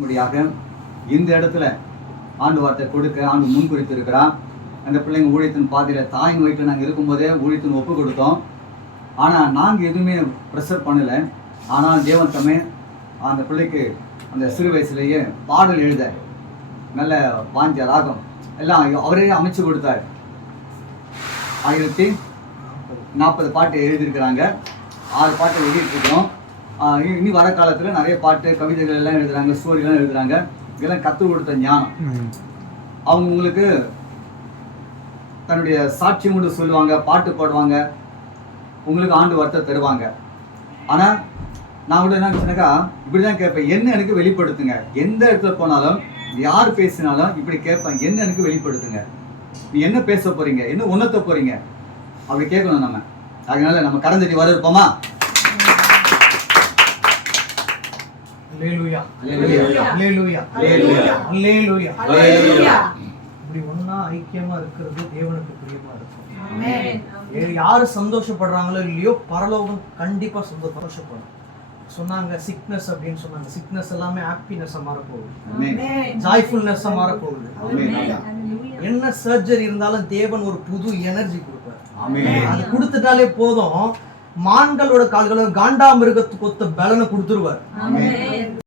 முடியாக இந்த இடத்துல ஆண்டு வார்த்தை கொடுக்க ஆண்டு முன் குறித்து இருக்கிறான். அந்த பிள்ளைங்க ஊழியத்தின் பாதையில் தாயின் வயிற்றில் நாங்கள் இருக்கும்போதே ஊழியத்தின் ஒப்பு கொடுத்தோம். ஆனால் நாங்கள் எதுவுமே ப்ரெஷர் பண்ணலை. ஆனால் தேவன் தம்மே அந்த பிள்ளைக்கு அந்த சிறு வயசுலேயே பாடல் எழுத நல்ல வாஞ்ச ராகம் எல்லாம் அவரே அமைச்சு கொடுத்தார். 1040 பாட்டு எழுதியிருக்கிறாங்க. 6 பாட்டு எழுதிட்டுருக்கோம். இனி வர காலத்தில் நிறைய பாட்டு கவிதைகள் எல்லாம் எழுதுறாங்க, ஸ்டோரிலாம் எழுதுறாங்க. இதெல்லாம் கற்றுக் கொடுத்த ஞானம். அவங்க உங்களுக்கு தன்னுடைய சாட்சியம் கொண்டு சொல்லுவாங்க, பாட்டு பாடுவாங்க, உங்களுக்கு ஆண்டு வார்த்தை தருவாங்க. ஆனால் நான் கூட என்ன சொன்னாக்கா இப்படி தான் கேட்பேன், என்ன எனக்கு வெளிப்படுத்துங்க. எந்த இடத்துல போனாலும் யார் பேசினாலும் இப்படி கேட்பேன், என்ன எனக்கு வெளிப்படுத்துங்க. நீ என்ன பேச போறீங்க, என்ன உணர்த்த போறீங்க, அப்படி கேட்கணும் நம்ம. அதனால நம்ம கடந்தடி வர இருப்போமா? அல்லேலூயா அல்லேலூயா அல்லேலூயா அல்லேலூயா அல்லேலூயா. இப்படி ஒண்ணா ஐக்கியமா இருக்கிறது தேவனுக்கு பிரியமா இருக்கும். ஆமென். யாரு சந்தோஷப்படுறாங்களோ இல்லையோ பரலோகம் கண்டிப்பா சந்தோஷப்படும். சொன்னாங்க சிக்னஸ் அப்படின்னு சொன்னாங்க. சிக்னஸ் எல்லாமே ஹாப்பினஸா மாற போகுது. ஆமென். ஜாய்ஃபுல்னஸா மாற போகுது. ஆமென். என்ன சர்ஜரி இருந்தாலும் தேவன் ஒரு புது எனர்ஜி கொடுப்பார். ஆமென். அது கொடுத்துட்டாலே போதும். மான்களோட கால்கள காண்டாமிருகத்துக்கு ஒத்த பலனை கொடுத்துருவார். ஆமென்.